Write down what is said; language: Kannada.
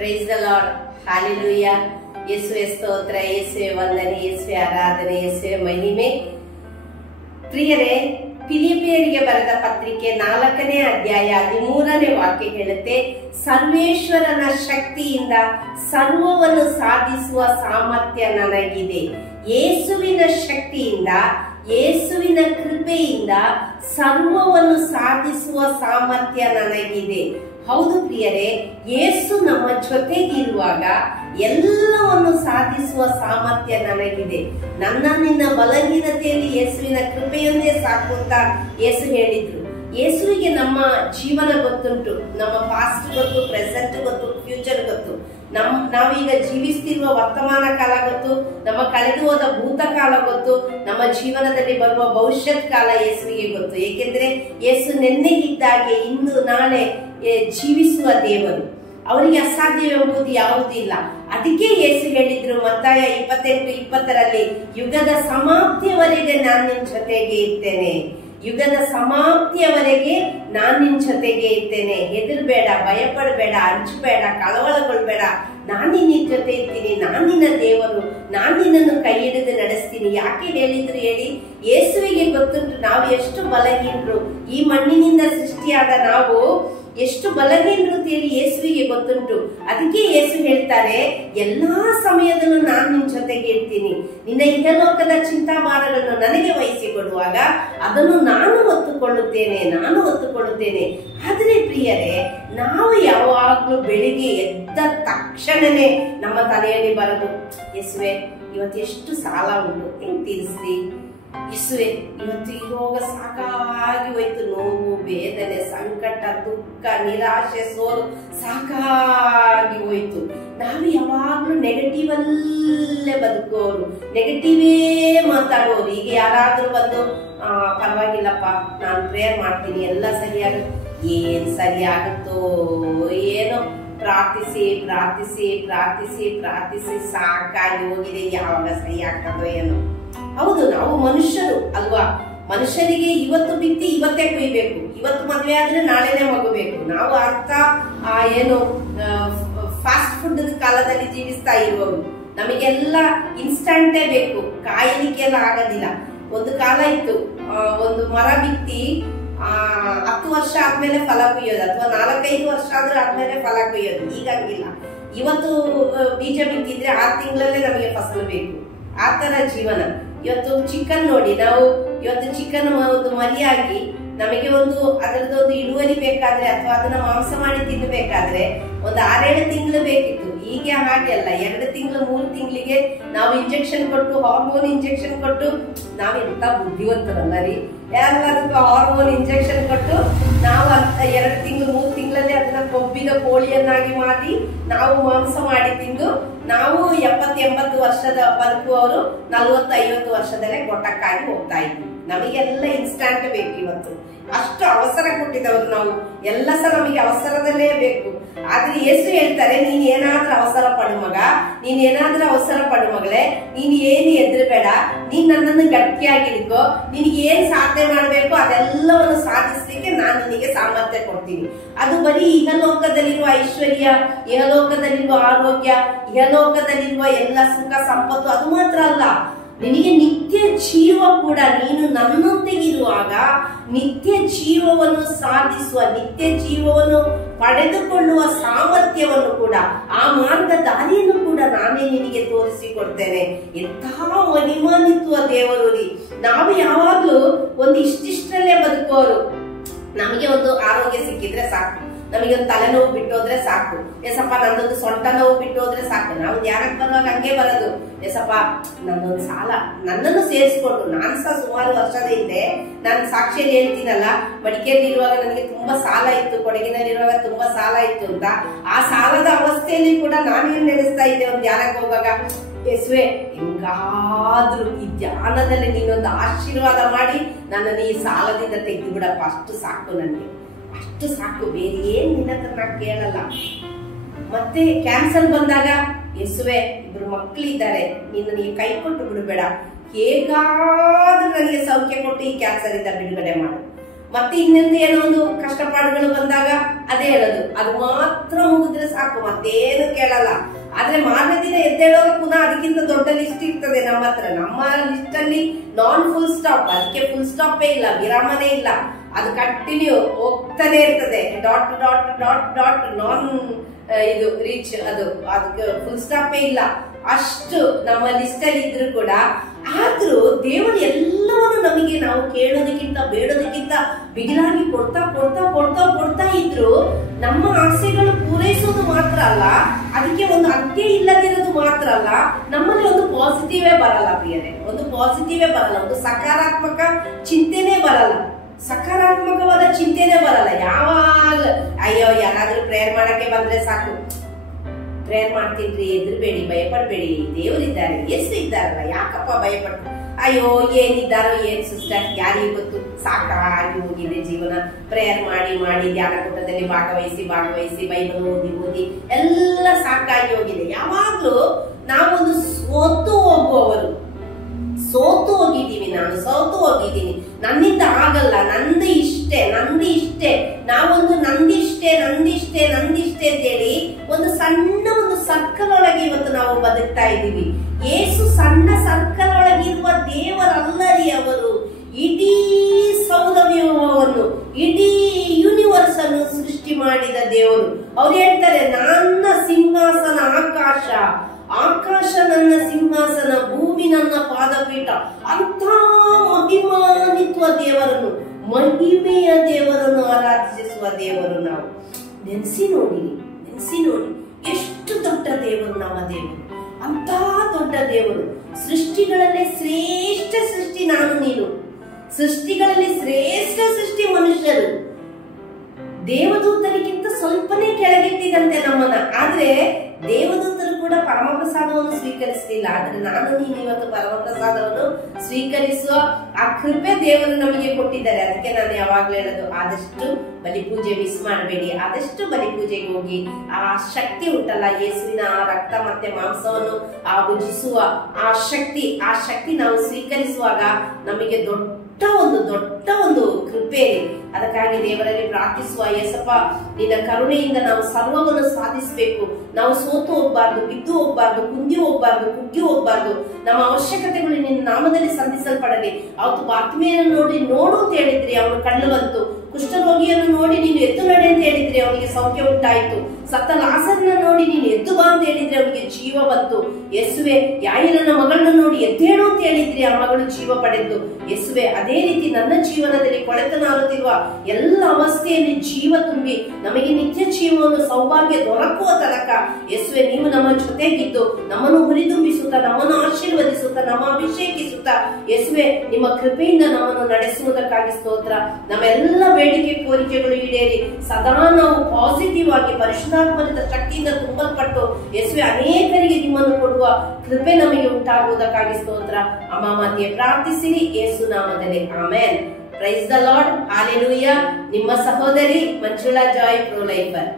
Praise the lord, hallelujah. ಯೇಸುವೆ ಸ್ತೋತ್ರ, ಯೇಸುವೆ ವಂದನೆ, ಯೇಸುವೆ ಆರಾಧನೆ, ಯೇಸುವೆ ಮಹಿಮೆ. ಪ್ರಿಯರೇ, ಫಿಲಿಪಿಯರಿಗೆ ಬರೆದ ಪತ್ರಿಕೆ 4ನೇ ಅಧ್ಯಾಯ 13ನೇ ವಾಕ್ಯ ಹೇಳುತ್ತೆ, ಸರ್ವೇಶ್ವರನ ಶಕ್ತಿಯಿಂದ ಸರ್ವವನ್ನು ಸಾಧಿಸುವ ಸಾಮರ್ಥ್ಯ ನನಗಿದೆ. ಯೇಸುವಿನ ಶಕ್ತಿಯಿಂದ, ಯೇಸುವಿನ ಕೃಪೆಯಿಂದ ಸರ್ವವನ್ನು ಸಾಧಿಸುವ ಸಾಮರ್ಥ್ಯ ನನಗಿದೆ. ಹೌದು ಪ್ರಿಯರೇ, ಯೇಸು ನಮ್ಮ ಜೊತೆಗಿರುವಾಗ ಎಲ್ಲವನ್ನು ಸಾಧಿಸುವ ಸಾಮರ್ಥ್ಯ ನನಗಿದೆ. ನಿನ್ನ ಬಲಹೀನತೆಯಲ್ಲಿ ಯೇಸುವಿನ ಕೃಪೆಯನ್ನೇ ಸಾಕು ಅಂತ ಯೇಸು ಹೇಳಿದ್ರು. ಯೇಸುವಿಗೆ ನಮ್ಮ ಜೀವನ ಗೊತ್ತುಂಟು, ನಮ್ಮ ಪಾಸ್ಟ್ ಗೊತ್ತು, ಪ್ರೆಸೆಂಟ್ ಗೊತ್ತು, ಫ್ಯೂಚರ್ ಗೊತ್ತು. ನಾವೀಗ ಜೀವಿಸ್ತಿರುವ ವರ್ತಮಾನ ಕಾಲ ಗೊತ್ತು, ನಮ್ಮ ಕಳೆದು ಹೋದ ಭೂತಕಾಲ ಗೊತ್ತು, ನಮ್ಮ ಜೀವನದಲ್ಲಿ ಬರುವ ಭವಿಷ್ಯತ್ ಕಾಲ ಯೇಸುವಿಗೆ ಗೊತ್ತು. ಏಕೆಂದ್ರೆ ಯೇಸು ನೆನ್ನೆ ಇದ್ದಾಗೆ ಇಂದು ನಾಳೆ ಜೀವಿಸುವ ದೇವರು. ಅವರಿಗೆ ಅಸಾಧ್ಯವೆಂಬುದು ಯಾವುದಿಲ್ಲ. ಅದಕ್ಕೆ ಯೇಸು ಹೇಳಿದ್ರು ಮತ್ತಾಯ 28:20 ಯುಗದ ಸಮಾಪ್ತಿಯವರೆಗೆ ನಾನು ನಿನ್ ಜೊತೆಗೆ ಇರ್ತೇನೆ. ಯುಗದ ಸಮಾಪ್ತಿಯವರೆಗೆ ನಾನ್ ನಿನ್ ಜೊತೆಗೆ ಇರ್ತೇನೆ. ಹೆದರ್ಬೇಡ, ಭಯಪಡಬೇಡ, ಹಂಚಬೇಡ, ಕಳವಳಗೊಳ್ಬೇಡ. ನಾನ್ ನಿನ್ನ ಜೊತೆ ಇರ್ತೀನಿ, ನಾನ್ ನಿನ್ನ ದೇವರು, ನಾನ್ ನಿನ್ನನ್ನು ಕೈ ಹಿಡಿದು ನಡೆಸ್ತೀನಿ. ಯಾಕೆ ಹೇಳಿದ್ರು ಹೇಳಿ? ಯೇಸುವಿಗೆ ಗೊತ್ತುಂಟು ನಾವು ಎಷ್ಟು ಬಲಹೀನರು. ಈ ಮಣ್ಣಿನಿಂದ ಸೃಷ್ಟಿಯಾದ ನಾವು ಎಷ್ಟು ಬಲಹೀನರು ಅಂತೇಳಿ ಯೇಸುವಿಗೆ ಗೊತ್ತುಂಟು. ಅದಕ್ಕೆ ಯೇಸು ಹೇಳ್ತಾರೆ, ಎಲ್ಲಾ ಸಮಯದಲ್ಲೂ ನಾನು ನಿನ್ ಜೊತೆಗೆ ಇರ್ತೀನಿ. ನಿನ್ನ ಇಹಲೋಕದ ಚಿಂತಾಭಾರಗಳನ್ನು ನನಗೆ ವಹಿಸಿಕೊಡುವಾಗ ಅದನ್ನು ನಾನು ಹೊತ್ತುಕೊಳ್ಳುತ್ತೇನೆ. ಆದ್ರೆ ಪ್ರಿಯರೇ, ನಾವು ಯಾವಾಗ್ಲೂ ಬೆಳಿಗ್ಗೆ ಎದ್ದ ತಕ್ಷಣನೇ ನಮ್ಮ ತಲೆಯಲ್ಲಿ ಬರೋದು, ಯೇಸುವೆ ಇವತ್ತು ಎಷ್ಟು ಸಾಲ ಉಂಟು, ಹೆಂಗ್ ತೀರಿಸ್ಲಿ? ಯೇಸುವೆ ಇವತ್ತು ಇರೋಗ ಸಾಕಾಗಿ ಹೋಯ್ತು. ನೋವು, ವೇದನೆ, ಸಂಕಟ, ದುಃಖ, ನಿರಾಶೆ, ಸೋಲು ಸಾಕಾಗಿ ಹೋಯ್ತು. ನಾವು ಯಾವಾಗ್ಲೂ ನೆಗೆಟಿವ್ ಅಲ್ಲೇ ಬದುಕೋರು, ನೆಗೆಟಿವೇ ಮಾತಾಡೋರು. ಈಗ ಯಾರಾದ್ರೂ ಬಂದು ಪರವಾಗಿಲ್ಲಪ್ಪ, ನಾನು ಪ್ರೇಯರ್ ಮಾಡ್ತೀನಿ, ಎಲ್ಲ ಸರಿಯಾಗುತ್ತೆ. ಏನ್ ಸರಿಯಾಗುತ್ತೋ ಏನೋ, ಪ್ರಾರ್ಥಿಸಿ ಸಾಕಾಗಿ ಹೋಗಿದೆ. ಯಾವಾಗ ಸರಿ ಆಗ್ತದೋ ಏನೋ. ಹೌದು, ನಾವು ಮನುಷ್ಯರು ಅಲ್ವಾ? ಮನುಷ್ಯರಿಗೆ ಇವತ್ತು ಬಿತ್ತಿ ಇವತ್ತೇ ಕೊಯ್ಬೇಕು, ಇವತ್ತು ಮದ್ವೆ ಆದ್ರೆ ನಾಳೆನೆ ಮಗಬೇಕು. ನಾವು ಅಂತ ಏನು ಫಾಸ್ಟ್ ಫುಡ್ ಕಾಲದಲ್ಲಿ ಜೀವಿಸ್ತಾ ಇರುವವರು. ನಮಗೆಲ್ಲ ಇನ್ಸ್ಟಂಟೇ ಬೇಕು, ಕಾಯಲಿಕ್ಕೆಲ್ಲ ಆಗೋದಿಲ್ಲ. ಒಂದು ಕಾಲ ಇತ್ತು, ಒಂದು ಮರ ಬಿತ್ತಿ 10 ವರ್ಷ ಆದ್ಮೇಲೆ ಫಲ ಕೊಯ್ಯೋದು, ಅಥವಾ 4-5 ವರ್ಷ ಆದ್ಮೇಲೆ ಫಲ ಕೊಯ್ಯೋದು. ಈಗ ಹಂಗಿಲ್ಲ. ಇವತ್ತು ಬೀಜ ಬಿತ್ತಿದ್ರೆ 6 ತಿಂಗಳಲ್ಲೇ ನಮಗೆ ಫಸಲು ಬೇಕು. ಆ ತರ ಜೀವನ. ಇವತ್ತು ಚಿಕನ್ ನೋಡಿ, ನಾವು ಇವತ್ತು ಚಿಕನ್ ಒಂದು ಮರಿಯಾಗಿ ನಮಗೆ ಅದರದೊಂದು ಇಳುವರಿ ಬೇಕಾದ್ರೆ, ಅಥವಾ ಅದನ್ನ ಮಾಂಸ ಮಾಡಿ ತಿನ್ನಬೇಕಾದ್ರೆ ಒಂದು 6-7 ತಿಂಗಳು ಬೇಕಿತ್ತು. ಈಗ ಹಾಗೆ ಅಲ್ಲ, 2 ತಿಂಗಳು 3 ತಿಂಗಳಿಗೆ ನಾವು ಇಂಜೆಕ್ಷನ್ ಕೊಟ್ಟು, ಹಾರ್ಮೋನ್ ಇಂಜೆಕ್ಷನ್ ಕೊಟ್ಟು, ನಾವೆಂತ ಬುದ್ಧಿವಂತರಲ್ಲ ರೀ. ಎಲ್ಲದಕ್ಕೂ ಹಾರ್ಮೋನ್ ಇಂಜೆಕ್ಷನ್ ಕೊಟ್ಟು ನಾವು 2 ತಿಂಗಳು 3 ತಿಂಗಳಲ್ಲಿ ಅದನ್ನ ಕೊಬ್ಬಿದ ಕೋಳಿಯನ್ನಾಗಿ ಮಾಡಿ ನಾವು ಮಾಂಸ ಮಾಡಿ ತಿಂದು, ನಾವು 70-80 ವರ್ಷದ ಬದುಕುವವರು 40-50 ವರ್ಷದಲ್ಲೇ ಗೊಟ್ಟಕ್ಕಾಗಿ ಹೋಗ್ತಾ ಇದ್ವಿ. ನಮಗೆಲ್ಲ ಇನ್ಸ್ಟಾಂಟ್ ಬೇಕು. ಇವತ್ತು ಅಷ್ಟು ಅವಸರ ಕೊಟ್ಟಿದ್ದವರು ನಾವು. ಎಲ್ಲ ಸಹ ನಮಗೆ ಅವಸರದಲ್ಲೇ ಬೇಕು. ಆದ್ರೆ ಯೇಸು ಹೇಳ್ತಾರೆ, ನೀನ್ ಏನಾದ್ರೂ ಅವಸರ ಪಡು ಮಗ, ನೀನ್ ಏನಾದ್ರೂ ಅವಸರ ಪಡು ಮಗಳೇ, ನೀನ್ ಏನು ಹೆದರ್ಬೇಡ, ನೀನ್ ನನ್ನನ್ನು ಗಟ್ಟಿಯಾಗಿಡ್ಕೋ. ನಿನಗೆ ಏನ್ ಸಾಧನೆ ಮಾಡ್ಬೇಕು ಅದೆಲ್ಲವನ್ನು ಸಾಧಿಸ್ಲಿಕ್ಕೆ ನಾನು ನಿನಗೆ ಸಾಮರ್ಥ್ಯ ಕೊಡ್ತೀನಿ. ಅದು ಬರೀ ಇಹಲೋಕದಲ್ಲಿರುವ ಐಶ್ವರ್ಯ, ಇಹಲೋಕದಲ್ಲಿರುವ ಆರೋಗ್ಯ, ಇಹಲೋಕದಲ್ಲಿರುವ ಎಲ್ಲ ಸುಖ ಸಂಪತ್ತು ಅದು ಮಾತ್ರ ಅಲ್ಲ, ನಿನಗೆ ನಿತ್ಯ ಜೀವ ಕೂಡ. ನೀನು ನನ್ನೊಂದಿಗಿರುವಾಗ ನಿತ್ಯ ಜೀವವನ್ನು ಸಾಧಿಸುವ, ನಿತ್ಯ ಜೀವವನ್ನು ಪಡೆದುಕೊಳ್ಳುವ ಸಾಮರ್ಥ್ಯವನ್ನು ಕೂಡ, ಆ ಮಾರ್ಗ ದಾರಿಯನ್ನು ಕೂಡ ನಾನೇ ನಿನಗೆ ತೋರಿಸಿಕೊಡ್ತೇನೆ. ಎಂತಹ ಮಹಿಮಾನ್ವಿತ್ವ ದೇವರು ರೀ. ನಾವು ಯಾವಾಗ್ಲೂ ಒಂದು ಇಷ್ಟಿಷ್ಟರಲ್ಲೇ ಬದುಕೋರು. ನಮಗೆ ಒಂದು ಆರೋಗ್ಯ ಸಿಕ್ಕಿದ್ರೆ ಸಾಕು, ನಮಗೆ ಒಂದು ತಲೆನೋವು ಬಿಟ್ಟೋದ್ರೆ ಸಾಕು, ಎಸಪ್ಪ ನಂದೊಂದು ಸೊಂಟ ನೋವು ಬಿಟ್ಟೋದ್ರೆ ಸಾಕು. ನಾವು ಧ್ಯಾನಕ್ಕೆ ಬರುವಾಗ ಹಂಗೆ ಬರೋದು, ಎಸಪ್ಪ ನನ್ನೊಂದು ಸಾಲ, ನನ್ನನ್ನು ಸೇರಿಸ್ಕೊಂಡು. ನಾನು ಸಹ ಸುಮಾರು ವರ್ಷದ ಹಿಂದೆ ನಾನು ಸಾಕ್ಷಿಯಲ್ಲಿ ಹೇಳ್ತೀನಲ್ಲ, ಮಡಿಕೇರಿಲಿರುವಾಗ ನನಗೆ ತುಂಬಾ ಸಾಲ ಇತ್ತು, ಕೊಡಗಿನಲ್ಲಿರುವಾಗ ತುಂಬಾ ಸಾಲ ಇತ್ತು ಅಂತ. ಆ ಸಾಲದ ಅವಸ್ಥೆಯಲ್ಲಿ ಕೂಡ ನಾನೇನ್ ನೆನೆಸ್ತಾ ಇದ್ದೆ ಒಂದು ಧ್ಯಾನಕ್ಕೆ ಹೋಗುವಾಗ, ಯೇಸುವೆ ಹೆಂಗಾದ್ರೂ ಈ ಧ್ಯಾನದಲ್ಲಿ ನೀನೊಂದು ಆಶೀರ್ವಾದ ಮಾಡಿ ನನ್ನನ್ನು ಈ ಸಾಲದಿಂದ ತೆಗೆದು ಬಿಡಪ್ಪ, ಅಷ್ಟು ಸಾಕು ನನಗೆ, ಅಷ್ಟು ಸಾಕು, ಬೇರೆ ಏನ್ ನಿನ್ನ ಹತ್ರ ನಾ ಕೇಳಲ್ಲ. ಮತ್ತೆ ಕ್ಯಾನ್ಸರ್ ಬಂದಾಗ, ಯೇಸುವೆ 2 ಮಕ್ಕಳಿದ್ದಾರೆ, ನೀನು ನನಗೆ ಕೈ ಕೊಟ್ಟು ಬಿಡಬೇಡ, ಹೇಗಾದ್ರೂ ನನಗೆ ಸೌಖ್ಯ ಕೊಟ್ಟು ಈ ಕ್ಯಾನ್ಸರ್ ಇಂದ ಬಿಡುಗಡೆ ಮಾಡು. ಮತ್ತೆ ಇನ್ನೊಂದು ಏನೋ ಒಂದು ಕಷ್ಟಪಾಡುಗಳು ಬಂದಾಗ ಅದೇ ಹೇಳೋದು, ಅದು ಮಾತ್ರ ಮುಗಿದ್ರೆ ಸಾಕು, ಮತ್ತೇನು ಕೇಳಲ್ಲ. ಆದ್ರೆ ಮಾರನೇ ದಿನ ಎದ್ದೇಳುವಾಗ ಪುನಃ ಅದಕ್ಕಿಂತ ದೊಡ್ಡ ಲಿಸ್ಟ್ ಇರ್ತದೆ ನಮ್ಮ ಹತ್ರ. ನಮ್ಮ ಲಿಸ್ಟ್ ಅಲ್ಲಿ ನಾನ್ ಫುಲ್ ಸ್ಟಾಪ್, ಅದಕ್ಕೆ ಫುಲ್ ಸ್ಟಾಪೇ ಇಲ್ಲ, ವಿರಾಮನೇ ಇಲ್ಲ, ಅದು ಕಂಟಿನ್ಯೂ ಹೋಗ್ತಾನೆ ಇರ್ತದೆ. ಡಾಟ್ ಡಾಟ್ ಡಾಟ್ ಡಾಟ್ ನಾನ್ ಇದು ರೀಚ್, ಅದಕ್ಕೆ ಫುಲ್ ಸ್ಟಾಪೇ ಇಲ್ಲ. ಅಷ್ಟು ನಮ್ಮ ಲಿಸ್ಟ್ ಅಲ್ಲಿ ಇದ್ರು ಕೂಡ, ಆದ್ರೂ ದೇವರು ಎಲ್ಲವನ್ನು ನಮಗೆ ನಾವು ಕೇಳೋದಕ್ಕಿಂತ ಬೇಡೋದಕ್ಕಿಂತ ಬಿಗಿಲಾಗಿ ಕೊಡ್ತಾ ಕೊಡ್ತಾ ಕೊಡ್ತಾ ಕೊಡ್ತಾ ಇದ್ರು ನಮ್ಮ ಆಸೆಗಳು ಪೂರೈಸೋದು ಮಾತ್ರ ಅಲ್ಲ, ಅದಕ್ಕೆ ಒಂದು ಅಂತ್ಯ ಇಲ್ಲದಿರೋದು ಮಾತ್ರ ಅಲ್ಲ, ನಮ್ಮಲ್ಲಿ ಒಂದು ಪಾಸಿಟಿವೇ ಬರಲ್ಲ ಪ್ರಿಯರೇ, ಒಂದು ಪಾಸಿಟಿವೇ ಬರಲ್ಲ, ಒಂದು ಸಕಾರಾತ್ಮಕ ಚಿಂತೆನೆ ಬರಲ್ಲ, ಸಕಾರಾತ್ಮಕವಾದ ಚಿಂತೆನೆ ಬರಲ್ಲ. ಯಾವಾಗ ಅಯ್ಯೋ ಯಾರಾದ್ರೂ ಪ್ರೇಯರ್ ಮಾಡಕ್ಕೆ ಬಂದ್ರೆ ಸಾಕು, ಪ್ರೇಯರ್ ಮಾಡ್ತಿದ್ರಿ, ಎದುರ್ಬೇಡಿ, ಭಯಪಡ್ಬೇಡಿ, ದೇವರಿದ್ದಾರೆ, ಯೇಸು ಇದ್ದಾರಲ್ಲ, ಯಾಕಪ್ಪ ಭಯಪಡ್ತಾರೆ, ಅಯ್ಯೋ ಏನಿದ್ದಾರೋ ಏನ್ ಸಿಸ್ಟರ್ ಯಾರಿಗೆ ಗೊತ್ತು, ಸಾಕಾಗಿ ಹೋಗಿದೆ ಜೀವನ, ಪ್ರೇಯರ್ ಮಾಡಿ ಮಾಡಿ ಧ್ಯಾನ ಕೂಟದಲ್ಲಿ ಭಾಗವಹಿಸಿ ಭಾಗವಹಿಸಿ ಬೈಬಲ್ ಓದಿ ಓದಿ ಎಲ್ಲ ಸಾಕಾಗಿ ಹೋಗಿದೆ. ಯಾವಾಗ್ಲೂ ನಾವೊಂದು ಸೋತು ಹೋಗುವವರು, ಸೋತು ಹೋಗಿದ್ದೀವಿ, ನಾನು ಸೋತು ಹೋಗಿದ್ದೀನಿ, ನನ್ನಿಂದ ಆಗಲ್ಲ, ನಂದು ಇಷ್ಟೇ ನಂದು ಇಷ್ಟೇ, ನಾವೊಂದು ನಂದಿಷ್ಟೇ ನಂದಿಷ್ಟೇ ನಂದಿಷ್ಟೇ ಅಂತೇಳಿ ಒಂದು ಸಣ್ಣ ಒಂದು ಸರ್ಕಲ್ ಒಳಗೆ ಇವತ್ತು ನಾವು ಬದುಕ್ತಾ ಇದ್ದೀವಿ. ಯೇಸು ಸಣ್ಣ ಸರ್ಕಲ್ ಒಳಗಿರುವ ದೇವರಲ್ಲರಿ, ಅವರು ಇಡೀ ಸೌರವ್ಯೂಹವನ್ನು, ಇಡೀ ಯೂನಿವರ್ಸ್ ಅನ್ನು ಸೃಷ್ಟಿ ಮಾಡಿದ ದೇವರು. ಅವ್ರು ಹೇಳ್ತಾರೆ, ನನ್ನ ಸಿಂಹಾಸನ ಆಕಾಶ, ಆಕಾಶ ನನ್ನ ಸಿಂಹಾಸನ, ಭೂಮಿ ನನ್ನ ಪಾದಪೀಠ. ಅಂತ ಮಹಿಮಾನ್ವಿತ್ವ ದೇವರನ್ನು, ಮಹಿಮೆಯ ದೇವರನ್ನು ಆರಾಧಿಸುವ ದೇವರು ನಾವು. ನೆನೆಸಿ ನೋಡಿ, ನೆನೆಸಿ ನೋಡಿ, ಎಷ್ಟು ದೊಡ್ಡ ದೇವರು ನಮ್ಮ ದೇವರು, ಅಂತ ದೊಡ್ಡ ದೇವರು. ಸೃಷ್ಟಿಗಳಲ್ಲೇ ಶ್ರೇಷ್ಠ ಸೃಷ್ಟಿ ನಾನು ನೀನು, ಸೃಷ್ಟಿಗಳಲ್ಲಿ ಶ್ರೇಷ್ಠ ಸೃಷ್ಟಿ ಮನುಷ್ಯರು. ದೇವದೂತರಿಗಿಂತ ಸ್ವಲ್ಪನೇ ಕೆಳಗಿಟ್ಟಿದಂತೆ ನಮ್ಮನ್ನ. ಆದ್ರೆ ದೇವದೂತರು ಕೂಡ ಪರಮಪ್ರಸಾದವನ್ನು ಸ್ವೀಕರಿಸಲಿಲ್ಲ. ಆದ್ರೆ ನಾನು ನೀನು ಇವತ್ತು ಪರಮಪ್ರಸಾದವನ್ನು ಸ್ವೀಕರಿಸುವ ಆ ಕೃಪೆ ದೇವರು ನಮಗೆ ಕೊಟ್ಟಿದ್ದಾರೆ. ಅದಕ್ಕೆ ನಾನು ಯಾವಾಗ್ಲೂ ಹೇಳೋದು, ಆದಷ್ಟು ಬಲಿ ಪೂಜೆ ಮಿಸ್ ಮಾಡಬೇಡಿ, ಆದಷ್ಟು ಬಲಿ ಪೂಜೆಗೆ ಹೋಗಿ. ಆ ಶಕ್ತಿ ಉಂಟಲ್ಲ, ಯೇಸುವಿನ ಆ ರಕ್ತ ಮತ್ತೆ ಮಾಂಸವನ್ನು ಆ ಭುಜಿಸುವ ಆ ಶಕ್ತಿ ನಾವು ಸ್ವೀಕರಿಸುವಾಗ ನಮಗೆ ದೊಡ್ಡ ಒಂದು ಕೃಪೆ. ಅದಕ್ಕಾಗಿ ದೇವರಲ್ಲಿ ಪ್ರಾರ್ಥಿಸುವ, ಯೇಸಪ್ಪ ನಿನ್ನ ಕರುಣೆಯಿಂದ ನಾವು ಸರ್ವವನ್ನು ಸಾಧಿಸಬೇಕು. ನಾವು ಸೋತು ಹೋಗ್ಬಾರ್ದು, ಬಿದ್ದು ಹೋಗ್ಬಾರ್ದು, ಕುಂದಿ ಹೋಗ್ಬಾರ್ದು, ಕುಗ್ಗಿ ಹೋಗ್ಬಾರ್ದು. ನಮ್ಮ ಅವಶ್ಯಕತೆಗಳು ನಿನ್ನ ನಾಮದಲ್ಲಿ ಸಂಧಿಸಲ್ಪಡಲಿ. ಅವತ್ತು ಬಾತ್ಮಿಯನ್ನು ನೋಡು ಅಂತ ಹೇಳಿದ್ರಿ, ಅವನು ಕಣ್ಣು ಬಂತು. ಕುಷ್ಠರೋಗಿಯನ್ನು ನೋಡಿ ನೀನು ಎದ್ದು ನಡೆ ಅಂತ ಹೇಳಿದ್ರೆ ಅವನಿಗೆ ಸೌಖ್ಯ ಉಂಟಾಯಿತು. ಸತ್ತ ಲಾಸರನ್ನ ನೋಡಿ ನೀನು ಎದ್ದು ಬಾ ಅಂತ ಹೇಳಿದ್ರೆ ಅವನಿಗೆ ಜೀವ ಬಂತು. ಯೇಸುವೆ ಯಾಯಿರನ ಮಗಳನ್ನ ನೋಡಿ ಎದ್ದೇಳು ಅಂತ ಹೇಳಿದ್ರಿ, ಆ ಮಗಳು ಜೀವ ಪಡೆದು. ಯೇಸುವೆ ಅದೇ ರೀತಿ ನನ್ನ ಜೀವನದಲ್ಲಿ ಕೊಳೆತನಾರುತ್ತಿರುವ ಎಲ್ಲ ಅವಸ್ಥೆಯಲ್ಲಿ ಜೀವ ತುಂಬಿ ನಮಗೆ ನಿತ್ಯ ಜೀವವನ್ನು ಸೌಭಾಗ್ಯ ದೊರಕುವ ತನಕ ಯೇಸುವೆ ನೀವು ನಮ್ಮ ಜೊತೆಗಿದ್ದು ನಮ್ಮನ್ನು ಹುರಿದುಂಬಿಸುತ್ತಾ, ನಮ್ಮನ್ನು ಆಶೀರ್ವದಿಸುತ್ತಾ, ನಮ್ಮ ಅಭಿಷೇಕಿಸುತ್ತಾ ಯೇಸುವೆ ನಿಮ್ಮ ಕೃಪೆಯಿಂದ ನಮ್ಮನ್ನು ನಡೆಸುವುದಕ್ಕಾಗಿ ಸ್ತೋತ್ರ. ನಮ್ಮೆಲ್ಲ ಬೇಡಿಕೆ ಕೋರಿಕೆಗಳು ಈಡೇರಿ ಸದಾ ನಾವು ಪಾಸಿಟಿವ್ ಆಗಿ ಪರಿಶುದ್ಧಾತ್ಮದ ಶಕ್ತಿಯಿಂದ ತುಂಬಲ್ಪಟ್ಟು ಯೇಸುವೆ ಅನೇಕರಿಗೆ ನಿಮ್ಮನ್ನು ಕೊಡುವ ಕೃಪೆ ನಮಗೆ ಉಂಟಾಗುವುದಕ್ಕಾಗಿ ಸ್ತೋತ್ರ. ಅಮ್ಮ ಮಾತೆಯೇ ಪ್ರಾರ್ಥಿಸಿರಿ ಯೇಸು ನಾಮದಲ್ಲಿ, amen. Praise the lord, hallelujah. ನಿಮ್ಮ ಸಹೋದರಿ ಮಂಜುಳಾ ಜಾಯ್ ಪ್ರೋ ಲೈಫರ್.